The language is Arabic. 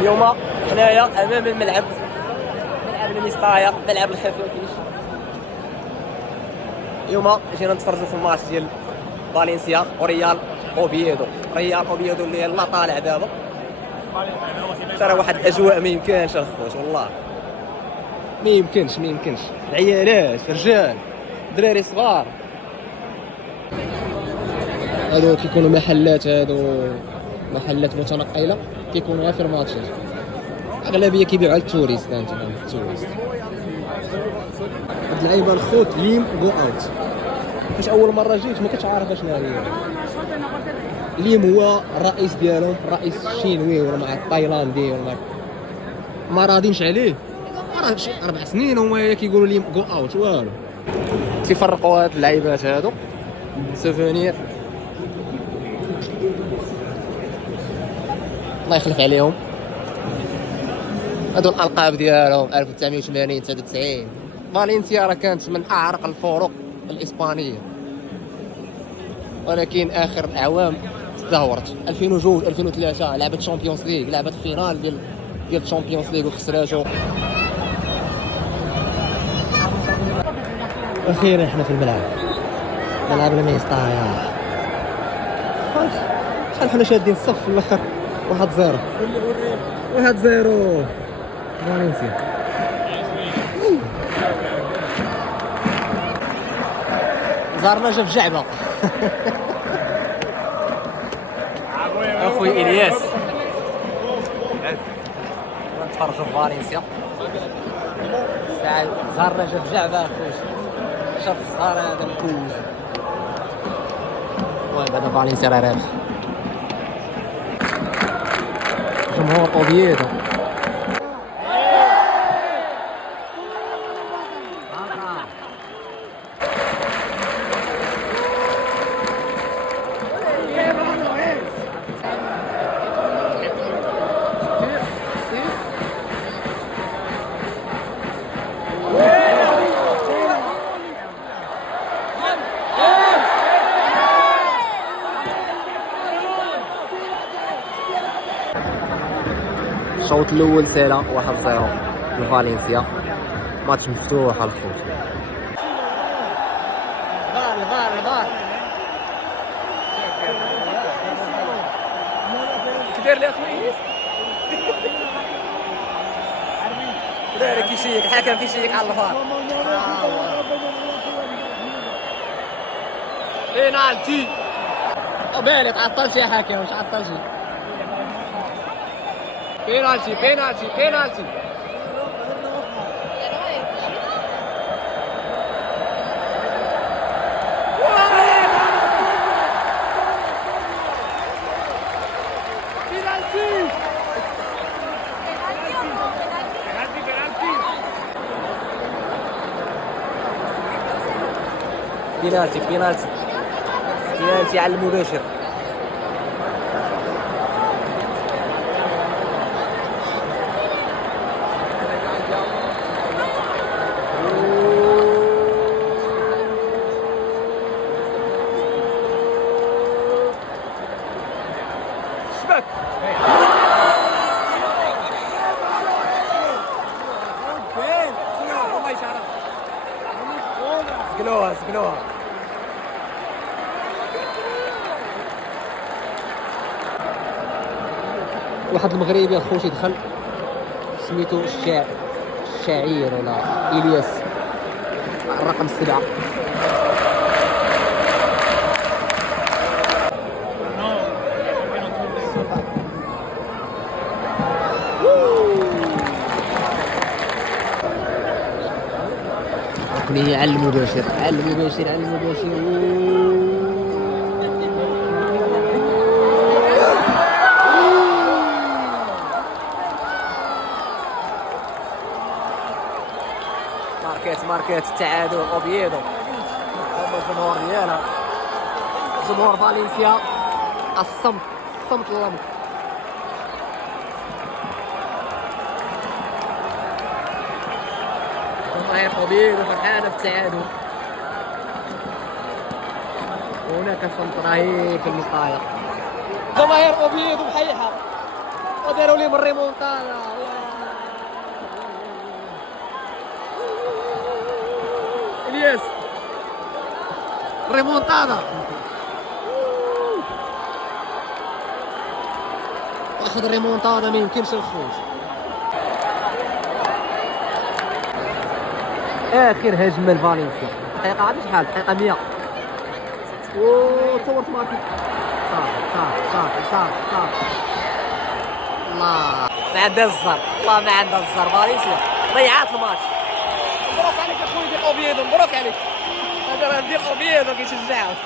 اليوم حنايا امام الملعب، ملعب الميستايا، ملعب الخفافيش. اليوم جينا نتفرجوا في الماتش ديال فالنسيا وريال اوبيدو. ريال اوبيدو اللي يلاه طالع دابا، ترى واحد الاجواء ما يمكنش الخوت، والله ما يمكنش العيالات، رجال، دراري صغار. هادو كيكونوا محلات، محلات متنقله كيكونوا غير في الماتشات، اغلبيه كيبيعوا على التوريست. انت التوريست هاد اللعيبه الخوت ليم جو اوت. فاش اول مره جيت ما كنتش عارف اشنو هي ليم. هو الرئيس ديالهم، الرئيس الشينوي ولا مع التايلاندي ولا ما راضينش عليه. راه شي 4 سنين هما كيقولوا ليم جو اوت والو. تيفرقوا هاد اللعيبات هادو سوفونير، الله يخلف عليهم. هادو الالقاب ديالهم 1980 99. فالنسيا راه كانت من اعرق الفرق الاسبانيه، ولكن اخر الاعوام تدهورت. 2002 2003 لعبت تشامبيونز ليغ، لعبت الفينال ديال تشامبيونز ليغ وخسراتو. اخيرا احنا في الملعب، ملعب الميستايا. شحال حنا شادين الصف في الاخر. 1-0 فالنسيا. زارنا جا في جعبه. اخوي الياس نتفرجوا في فالنسيا. زارنا جا في جعبه اخويا، شاف الصغار هذا مكوز. المهم بعدا فالنسيا راه رابح. جمهور اوبيدو الشوط الاول سالا 1-0 لفالنسيا. ماتش مفتوح الخوت. فار كدير لي اخويا داير كيشيك الحكم، كيشيك على الفار. بينالتي بالي تعطل شي حكم، واش عطل شي بينالتي. بينالتي على المباشر. شبك سقلوها. واحد المغربي اخوتي دخل سميتو الشاعير ولا الياس، الرقم 7. ركنيه على المباشر. ماركات التعادل اوبيدو. هما الجمهور ديالها، جمهور فالنسيا الصمت اللمض. جماهير اوبيدو فرحانه بالتعادل. هناك صمت رهيب في المستايا. جماهير اوبيدو محيحه. وداروا لهم الريمونتادا. الياس ريمونتادا، واخد ريمونتادا ما يمكنش الخوت. اخر هجمه لفالنسيا، دقيقه عاد شحال؟ دقيقه 100. تصورت ماركي. صافي الله ما عندها الزر، والله ما عندها الزر. فالنسيا ضيعات الماتش. مبروك عليك اخويا، دير اوفيدو، مبروك عليك. هذا راه دير اوفيدو كيشجعك.